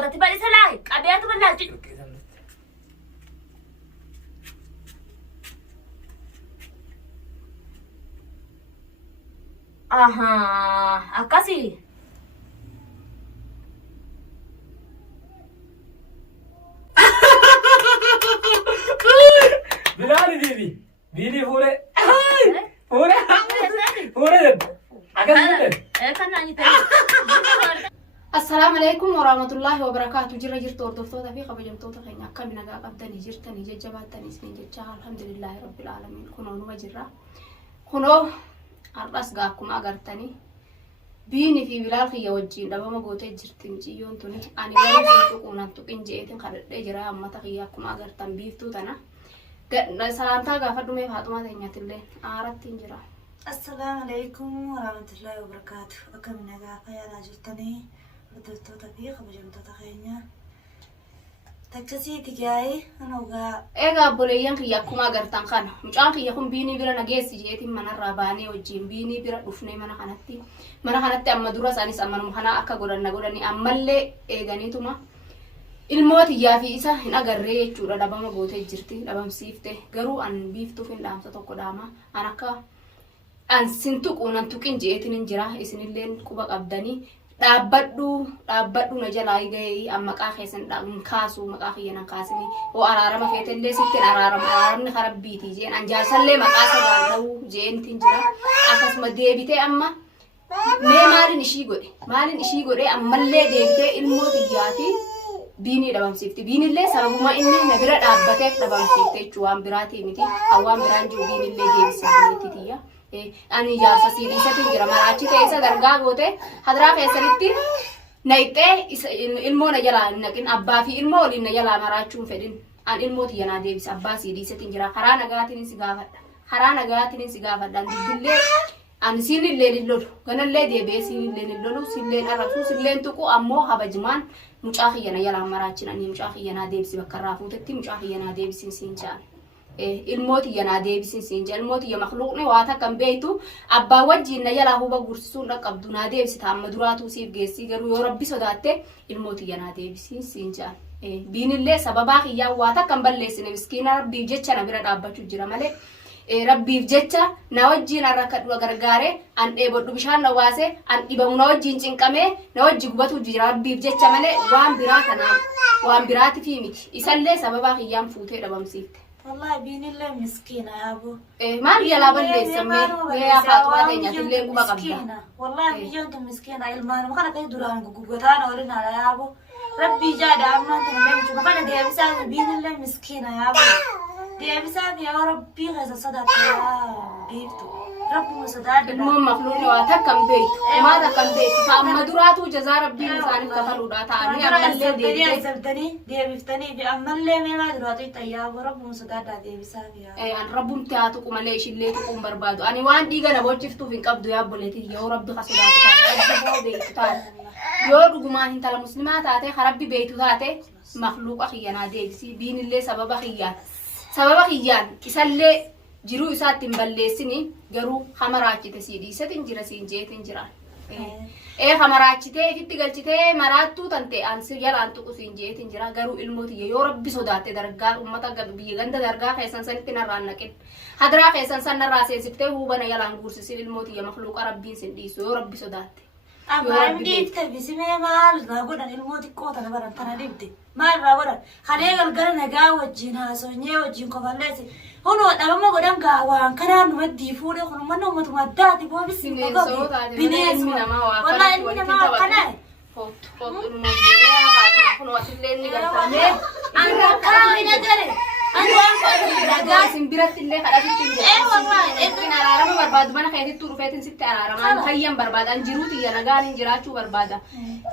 قدرة تبقى سلاك أبيات ولا جد أها أكاسي بلال بيبي فوري فوري فوري السلام عليكم ورحمة الله وبركاته. جرى جرتور دفتوتا في قبل جمتوتا خينا كمنا قاب أبداني جرتني ججباتني سنين جتشا الحمد لله رب العالمين. كنو نوجرة كنو الرأس قاكم أقرتني بيني في بلال خي وجين لما ما قوت جرتني جيون توني أنا قال في تكون تكين جيتين خالد جرى أما تخياكم أقرتن بيفتو تنا سلام تاجا فدومي فاطمة تانية تلين أردتين جرى. السلام عليكم ورحمة الله وبركاته. أكمل نجاح يا راجلتني بدرتو تبي قبل جمتو خينا تكسي تجاي أنا وجا إيجا بوليان خياكم أقرتن خان مجان خياكم بيني بيرا نجيس جيتي من الراباني وجين بيني بيرا دفني من خناتي أما درا ساني سامن مخنا أكا قرني أما اللي إيجاني توما الموت يا في إسا هنا قرري جورا دبما بوتي جرتي دبم سيفته قرو أن بيفتو فين دام ستوكو داما أنا كا أن سنتوك ونن توكين جيتين انجرا إسن اللين كوبا أبداني dhaabbadhu na jalaa ga'ee amma qaaxeessan dhaabun kaasu maqaa kiyyan kaasini oo araarama feetellee sitti araaramni karabbiiti jeen anjaarsallee maqaa sabaan ta'uu jeentiin jira akkasuma deebitee amma mee maalin ishii godhe ammallee deebitee ilmoo xiyyaati biinii dhabamsiifti biinillee sababuma inni na bira dhaabbateef dhabamsiifte jechuu waan biraatii miti hawaan biraan jiru biinillee deebisiifte tiyya. Ani jaarsa siidhiisatti jira maraachi ta'e isa dargaa goote hadaraa keessatti nayxee ilmoo na jalaa naqin abbaa fi ilmoo waliin na jalaa maraachuun fedhin an ilmoo tiyyanaa deebisa abbaa siidhiisatti jira karaa nagaatiin si gaafadha dubbillee an siinillee lillolu ganallee deebee siinillee lillolu silleen arrabsuu silleen tuqu ammoo habajimaan mucaa kiyyana jalaa maraachin ani mucaa kiyyanaa deebisi bakka irraa fuutetti mucaa kiyyanaa deebisin siin jaan ilmooti yana deebisin siinja ilmooti ya makhluuqne waata kan beeytu abbaa wajjiin na yala huba gursisuun dhaqqabdu na deebisita amma duraatu siif geessii garuu yoo rabbi sodaatte ilmooti yana deebisin siinja biinillee sababaa kiyyaa waata kan balleessine miskiina rabbiif jecha na bira dhaabbachuu jira malee rabbiif jecha na wajjiin arrakadhu gargaare an dheebodhu bishaan na waase an dhibamu na wajjiin cinqamee na wajji gubatu jira rabbiif jecha malee waan biraa kanaa waan biraati fi miti isallee sababaa kiyyaan fuutee dhabamsiifte. والله بين الله مسكينة يا أبو. ما هي لا بلي سمي ويا فاطمة تانية تلين قبا مسكينة والله بيجون مسكينة علمان ما خلك يدوران قوقتان ولنا يا أبو ربي جاد عمان تنبيم شو ما خلك دي أبسان بين الله مسكينة يا أبو دي أبسان يا ربي غير صدق يا بيتو ربي صدق المهم مخلوق واتكم بيت ماذا كم بيت فأما دراتو جزاء ربي إنسان كفلوا تاني أمال دي بيفتني بأمال لي ما دراتو تياب ربي صدق دي بسان يا أي أن ربهم تياتكم عليه شلي تكون بربادو أنا وان ديجا نبوشفتو في قبض يا بولتي يا ربي خسرات ربي بيت تان يورو جماعة انت المسلمات آته خربي بيتو تاته مخلوق أخيانا ديبسي بين اللي سبب أخيان كسلة jiru isaatiin balleessini garuu hamaraachite siidhiisatiin jira siinjeetiin jira hamaraachitee ifitti galchitee maraattuu tante ansi jalaan tuqu siinjeetiin jira garuu ilmooti yoo rabbi sodaatte dargaa ummata biyya ganda dargaa keessan sanitti narraan naqin hadaraa keessan san narraa seensiftee hubana jalaan guursisin ilmooti ya makhluuqa rabbiin sin dhiisu yoo rabbi sodaatte. Amma dibte bisime maal ragodan ilmooti qoota nabaran tana dibte maal ragodan khalee galgala nagaa wajjin haasonyee wajjin kofalleesi هونو أبغى قدام قاوان كنا نودي فوله خلنا ما نوم تمدّات يبغى بس بنيس والله إننا ما كنا فوت المدينة خلنا واسلين نقطعني أنا كنا ندري أنا سنبرت اللي خلاص تنجح والله إن أرارم برباد ما نخيل التورفات ست أرارم أنا خيام برباد أنا جروتي أنا قال جراتشو بربادا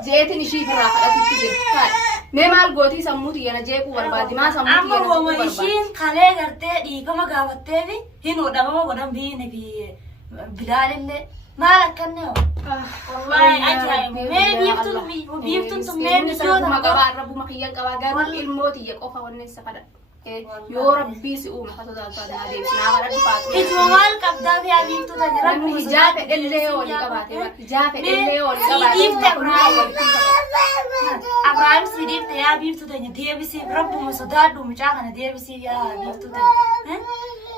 جيت نشيء في الراحة تنجح مال قوتي سموتي أنا جيبو بربادي ما سموتي أنا أما هو ماشين خليه قرتة ديكو ما قاوتة بي هنو دعما قدام بيني بي بلال اللي ما لكنه والله أجاي ما بيفتون تمين بيجون ما قبار ربو ما خيال قبار الموت يقف والناس قدر يا ربي سؤوم خطوة هذا بسنا غير دفعت إجمال كبدا في أبيتو تجرب حجاب اللي هو اللي قبته حجاب اللي هو اللي قبته أبراي waan sidiifte yaa biiftu teenya deebisii rabbuma sodaadhu mucaa kana deebisii yaa biiftu teenya.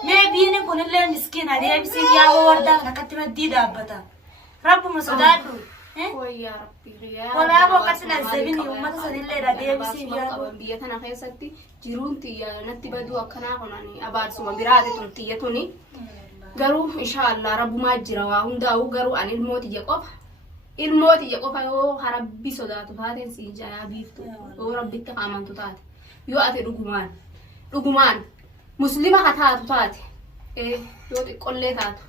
Mee biini kunillee miskiina deebisii yaa wardaa kana akkatti maddii dhaabbata. Rabbuma sodaadhu. Wayyaa rabbii yaa. Walaaboo akkasina zabini uummata sanilleedha deebisii yaa. Biyya kana keessatti jiruun tiyya natti baduu akkanaa kunani abaarsuma biraati tun tiyya tuni. Garuu inshaallah rabbumaa jira waa hundaa'u garuu an ilmootiyya qofa. Ilmootiyya qofa yoo harabbi sodaatu taateen siin jaa biiftu yoo rabbitti amantu taate yoo ate dhugumaan muslima ha taatu taate yoo xiqqollee taatu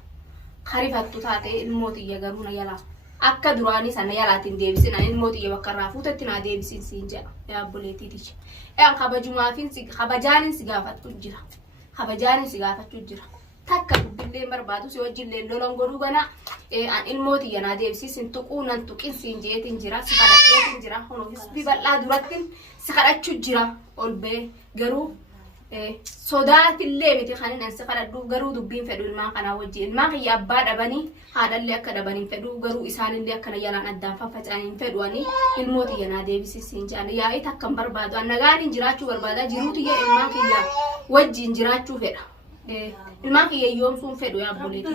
harifattu taate ilmootiyya garuu na yalaa akka duraanii sana yalaatiin deebisin an ilmootiyya bakka irraa fuutetti naa deebisin siin jaa yaa obboleettiiticha kabajaanin si gaafachuu jira takka dubbillee barbaadu si wajjillee lolan godhuu gana an ilmootiyya naa deebisisin tuquu nan tuqin siin jeetin jira si kadhadheetin jira hono hisbii bal'aa durattin si kadhachuu jira ol bee garuu sodaatillee miti kanin an si kadhadhuuf garuu dubbiin fedhu ilmaan kanaa wajji ilmaan kiyya abbaa dhabanii haadhallee akka dhabaniin fedhu garuu isaanillee akkana yalaan addaan faffaca'aniin fedhu ani ilmootiyya naa deebisisin jedhan yaa'ii takkan barbaadu an nagaaniin jiraachuu barbaada jiruutiyya ilmaan kiyya wajjiin jiraachuu fedha. Ilmaan kiyya yoomsuun fedhu yaa obboleettii.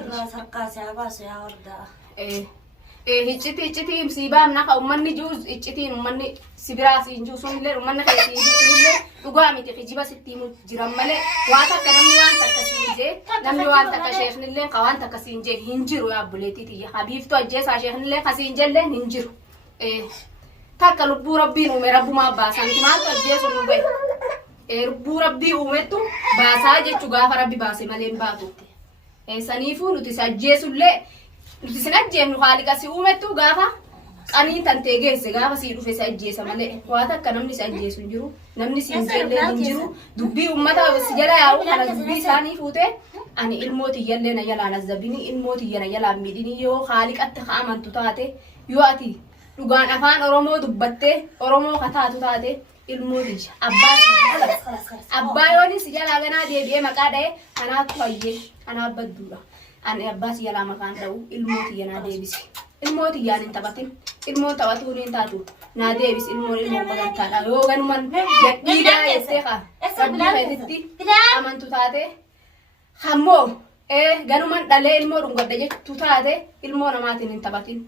Iccitii msiibaa naka ummanni juus iccitiin ummanni sibiraa siin juusunillee ummanni keessii juusunillee dhugaa miti kijiba sittiimu jiran malee waan takka namni waan takka siin jee namni waan takka sheeknillee ka waan takka siin jee hin jiru yaa obboleettii tiyya habiiftu ajjeesaa sheeknillee ka siin jellee hin jiru. Takka lubbuu rabbiin uume rabbumaa baasanti maaltu ajjeesu nu bahe. Lubbuu rabbii uumettu baasaa jechuu gaafa rabbi baase malee hin baatu. Saniifuu nuti si ajjeesullee nuti sin ajjeefnu haaliqa si uumettu gaafa qaniin tantee geesse gaafa si dhufe si ajjeesa malee waan akka namni si ajjeesu hin jiru namni si hin jellee hin jiru dubbii uummata si jala yaa'u kana dubbii isaanii fuute ani ilmootiyyallee na jalaan azzabini ilmootiyya na jalaan miidhini yoo haaliqatti ka amantu taate yoo ati dhugaan afaan Oromoo dubbattee Oromoo ka taatu taate ilmootiyya abbaa yooni si jalaa ganaa deebi'ee maqaa dha'e kanaatu fayyee kanaaf badduudha. Ani abbas yala makan da'u ilmootiyya naa deebisi ilmootiyyaan hin taphatin ilmoon taphatuun hin taatu naa deebisi ilmoon bagantaadha yoo ganuman dhiigaa jettee ka rabbii keessatti amantu taate hammoo ganuman dhalee ilmoo dhungadda jettu taate ilmoo namaatiin hin taphatin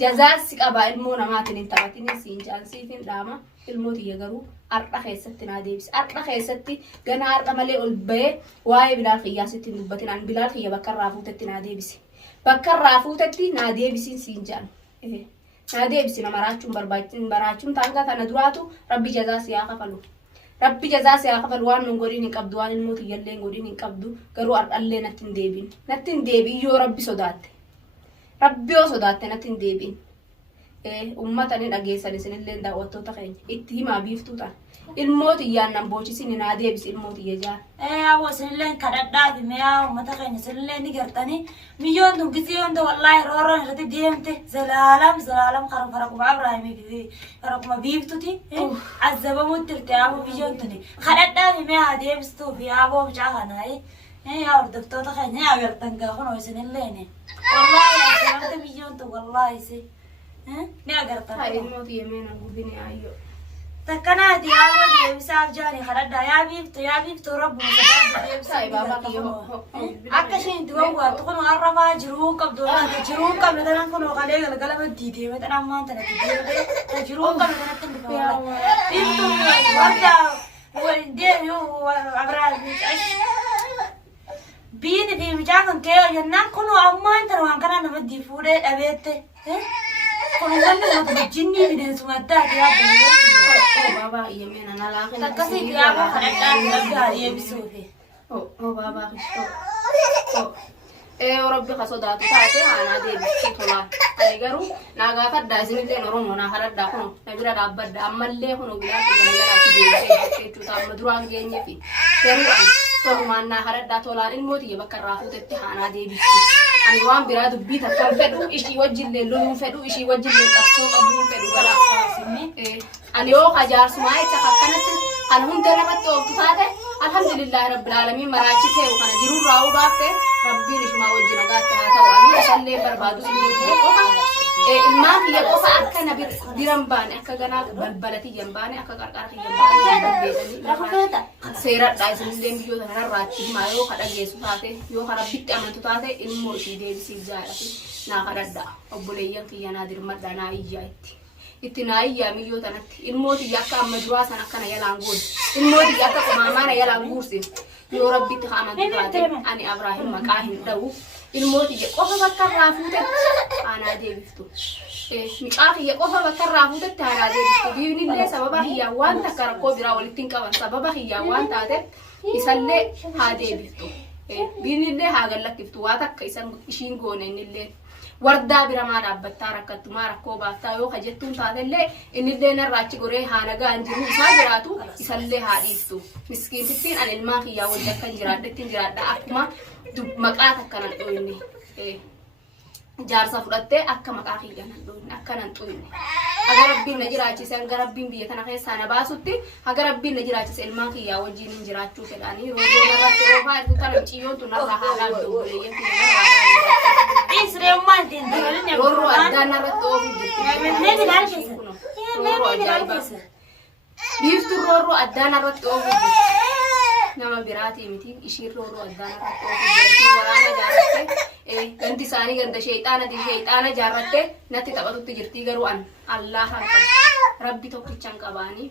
jazaasi qaba ilmoo namaatiin hin taphatin siin jaansiifin dhaama ilmootiyya garuu arqa keessatti naa deebisi arqa keessatti gana arqa malee ol bahee waa'ee bilaal kiyyaa sitti hin dubbatin an bilaal kiyya bakka irraa fuutetti naa deebisi bakka irraa fuutetti naa deebisiin siin jaan naa deebisi na maraachuun taangaa tana duraatu rabbi jazaa si haa kafalu waan nun godhin hin qabdu waan ilmootiyyallee hin godhin hin qabdu garuu arqallee natti hin deebiin yoo rabbi sodaatte yoo sodaatte natti hin deebiin. Ummata ni dhageessan isinillee daawwattoota keenya itti himaa biiftuu ta'a ilmootiyyaan nan boochisin naa deebisi ilmootiyya jaa. Awwa isinillee kadhadhaa fi mi'aa ummata keenya isinillee ni gartanii miyyoon dungisii hunda wallaahi roorroon irratti deemte zalaalam karakuma Abrahaamii fi karakuma biiftuti azzabamutti irte aboo biyyoon tuni kadhadhaa fi mi'aa deebistuu fi aboo bicaa kanaa yaa hordoftoota keenya yaa gartan gaafun isinillee wallaahi azzabamutti biyyoon tun wallaahi si. Ni agartan. Hai ilmootiyya meena gubbini ayyo. Takkanaati yaa wadi deebisaaf jaani kadhadhaa yaa biiftu rabbuma sodaadhu deebisaa baabaa kiyya akka isheen itti wawwaattu kun arrabaa jiruu qabdu jiruu qabdu tanan kun qalee galgala maddii deeme tanaan maanta natti deeme jiruu qabdu tanatti hin dhufa biiftu wardaa deemi Abrahaam biini fi mucaa kan kee jennaan kun ammaan tana waan kanaa namatti fuudhee dhabeette. Kalau kan jinni binensuma adda addaa baabaa iyya meena na laakin akkasii diyaabaa kadhadhaa deebisuufi. Baabaa Rabbi ka sodaatu taate haanaa deebisuu tolaan ani garuu naa gaafadhaa isinillee Oromoo naa kadhadhaa kuno na bira dhaabbadha ammallee kuno biraa kiyya garaatti deebisee jechuudha amma duraan geenye fi garuu ani tolumaan naa kadhadhaa tolaan ilmootiyya bakka irraa fuutetti haanaa deebisuu. Ani waan biraa dubbii takkaan fedhu ishii wajjillee loluun fedhu ishii wajjillee qabsoo qabuun fedhu galaa. Ani yoo kajaarsumaa jecha akkanatti kan hunda namatti ooftu taate alhamdulillahi rabbil aalamiin maraachitee kana jirurraa hubaatte rabbiin ishumaa wajjin nagaatti haa ta'u ani isallee barbaadu sinii qofa ilmaan kiyya qofa akka na biran baane akka ganaa balbalati yambaane akka qarqara yambaane seeradha isinillee biyyoota kanarraa achi himaa yoo kadha geessu taate yoo karabbitti amantu taate ilmoo isii deebisiif jaadhati naa kadhadha obboleeyyan kiyya naa dirmadha naa iyyaa itti naa iyyaa miyyoo tanatti ilmooti akka amma duraa san akkana yalaan goone ilmooti akka qomaamaa na yalaan guursin yoo rabbitti amantu taate ani Abraahim maqaa hin dha'u ilmooti qofa bakka irraa fuute aanaa deebiftu miqaa kiyya qofa bakka irraa fuutetti aanaa deebiftu biifnillee sababa hiyyaan waan takka rakkoo biraa walitti hin qaban sababa hiyyaan waan taate isallee haa deebiftu biifnillee haa gallakkiftu waa takka ishiin goone innillee wardaa bira maa dhaabbattaa rakkattu maa rakkoo baattaa yoo kajettuun taatellee innillee narraachi goree haa nagaan jiru isaa jiraatu isallee haa dhiiftu miskiintittiin an ilmaa kiyyaa wajji akka hin jiraadhettiin jiraadha akkuma maqaa takkanan dhoyne jaarsa fudhattee akka maqaa kiyyanan dhoyne akkanan xuyne haga rabbiin na jiraachise hanga rabbiin biyya tana keessaa na baasutti haga rabbiin na jiraachise ilmaan kiyyaa wajjiin hin jiraachuu fedhanii rooboo narratti roobaa ergu tana ciyyoon tun narraa haalaan dhoobboleeyyan kiyya rooroo addaan narratti oofu jirti rooroo ajaa'ibaa biiftuun rooroo addaan narratti oofu jirti nama biraatii miti ishiin rooroo addaan irratti oofu jirti waraana jaarratte ganti isaanii ganda sheexaana jaarratte natti taphatutti jirti garuu an Allahan qaba rabbi tokkichan qabaanii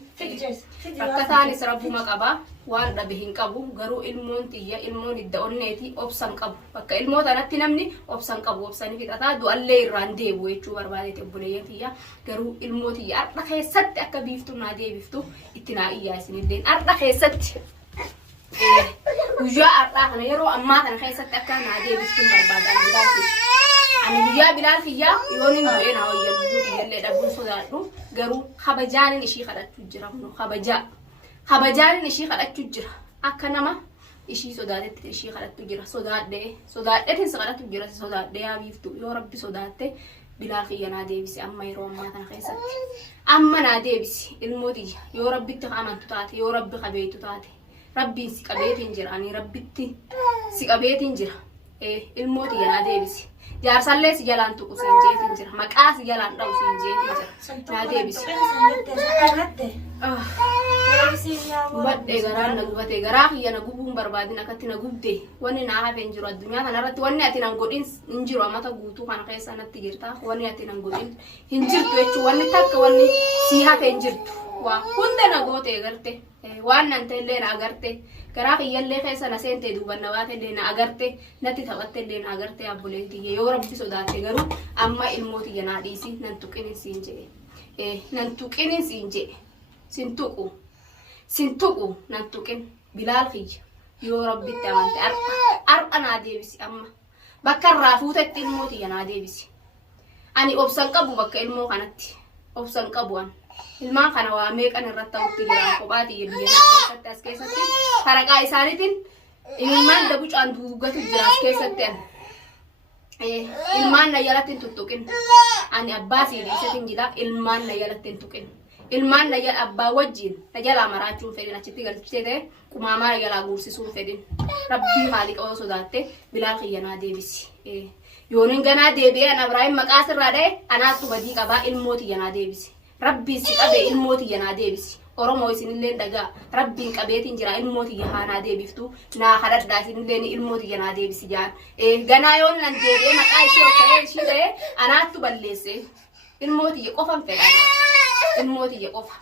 rakkataanis rabbuma qaba waan dhabe hin qabu garuu ilmoon tiyya ilmoon idda onneeti obsan qabu bakka ilmoo tanatti namni obsan qabu obsanii fixataa du'allee irraan deebu jechuu barbaadeeti obboleeyyan tiyya garuu ilmoo tiyya har'a keessatti akka biiftuu naa deebiftu itti naa iyyaa isinilleen har'a keessatti guyyaa har'aa kana yeroo ammaa kana keessatti akka naa deebistuun barbaadan Bilaal ani guyyaa Bilaal kiyyaa yoon hin du'e naa wayyan buuti jallee dhabuun sodaadhu garuu kabajaanin ishii kadhachuu jira kabajaanin ishii kadhachuu jira akka nama ishii sodaatetti ishii kadhachuu jira sodaadheetiin si kadhachuu jira sodaadhee yaa biiftu yoo rabbi sodaatte Bilaal kiyya naa deebisi amma yeroo ammaa kana keessatti amma naa deebisi ilmooti yoo rabbitti amantu taate yoo rabbi qabeetu taate rabbiin si qabeetiin jira ani rabbitti si qabeetiin jira ilmooti yanaa deebisi jaarsallee si jalaan tuqu siin jeetiin jira maqaa si jalaan dha'u siin jeetiin jira naa deebisi gubadhee garaan na gubatee garaa kiyya na gubuun barbaadin akkatti na gubdee wanni naa hafeen jiru addunyaa kanarratti wanni ati nan godhin hin jiru amata guutuu kana keessa natti jirta wanni ati nan godhin hin jirtu jechuun wanni takka wanni sii hafeen jirtu waa hunda na gootee garte waan nan ta'ellee na agarte garaa kiyyallee keessa na seentee duubanna baatellee na agarte natti taphattellee na agarte abboleen tiyye yoo rabbi sodaatte garuu amma ilmoo tiyya naa dhiisi nan tuqinin siin jedhe nan tuqinin siin jedhe sin tuqu nan tuqin Bilaal kiyya yoo rabbitti amante har'a naa deebisi amma bakka irraa fuutetti ilmoo tiyya naa deebisi ani obsan qabu bakka ilmoo kanatti obsan qabu an ilmaan kana waa meeqan irratti ta'utti jira kophaati biyya keessatti as keessatti faraqaa isaaniitiin ilmaan dabucaan duugatu jira as keessatti ilmaan na jalatti hin tuttuqin ani abbaa siidhiisatiin jira ilmaan na jalatti hin tuqin ilmaan na jala abbaa wajjin na jalaa maraachuun fedhin achitti galchitee ta'e qumaamaa na jalaa guursisuun fedhin rabbii haaliqa oo sodaatte Bilaal kiyya naa deebisi yoonin ganaa deebi'an Abraahim maqaa sirraa dha'e anaattu badii qabaa ilmoo tiyya naa deebisi rabbiin si qabee ilmoo tiyya naa deebisi Oromoo isinillee dhagaa rabbiin qabeetiin jira ilmoo tiyya haa naa deebiftu naa kadhadhaa isinillee ilmoo tiyya naa deebisi jaan ganaa yoon nan deebi'ee maqaa ishee okka'ee ishii ta'e anaattu balleesse ilmoo tiyya qofan fedha ilmoo tiyya qofa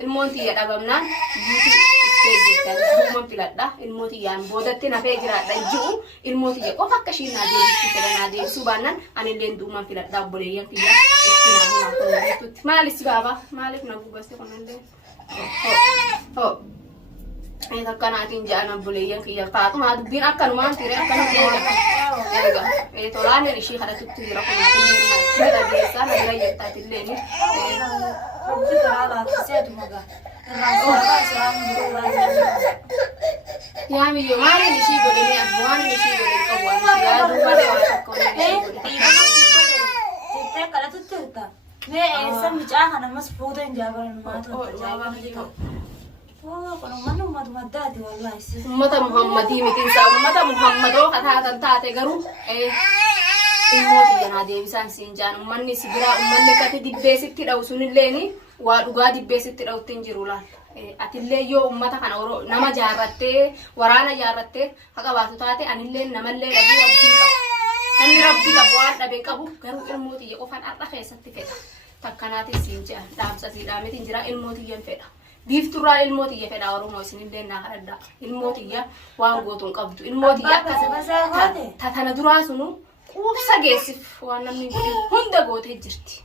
ilmoon tiyya dhabamnaan biitii iftee jirtan duuman filadha ilmoo tiyyaan boodatti nafee jiraadha jiru ilmoo tiyya qofa akka ishiin naa deebisuu fedha naa deebisuu baannaan anilleen duuman filadha obboleeyyan tiyya itti naa hunaa maalis baaba maaliif na gubaste kunillee akkanaatiin ja'an obboleeyyan kiyya taatumaa dubbiin akkanumaan ture akkanuma tolaanen ishii kadhatutti jira kunillee dhageessaa na bira jettaatillee yaa miyyo maaliin ishii godhanii waan ishii godhan qabu waan ishii yaaduu malee waan akka waan ishii godhan. Essa micaa kana mas fuuta hin jaabaran maatu jaabaran. Ummata Muhammadii mitiin isaa ummata Muhammadoo kataatan taate garuu ilmooti yana deebisaan siin jaan ummanni si bira ummanni kati dibbeesitti dha'u sunilleeni waa dhugaa dibbeesitti dha'utti hin jiru laal. Atillee yoo ummata kana nama jaarrattee waraana jaarrattee haqa baatu taate anillee namallee dhabuu rabbii qabu. Namni rabbii qabu waan dhabee qabu garuu ilmooti qofaan har'a keessatti fedha. Takkanaatiin siin jaan dhaamsa sii dhaametiin jira ilmootiyyan fedha. Biifturraa ilmootiyya fedha Oromoo isinillee naa kadhadhaa. Ilmootiyya waan gootuun qabdu. Ilmootiyya akkasuma tatana duraa sunu quubsa geessif waan namni godhe hunda gootee jirti.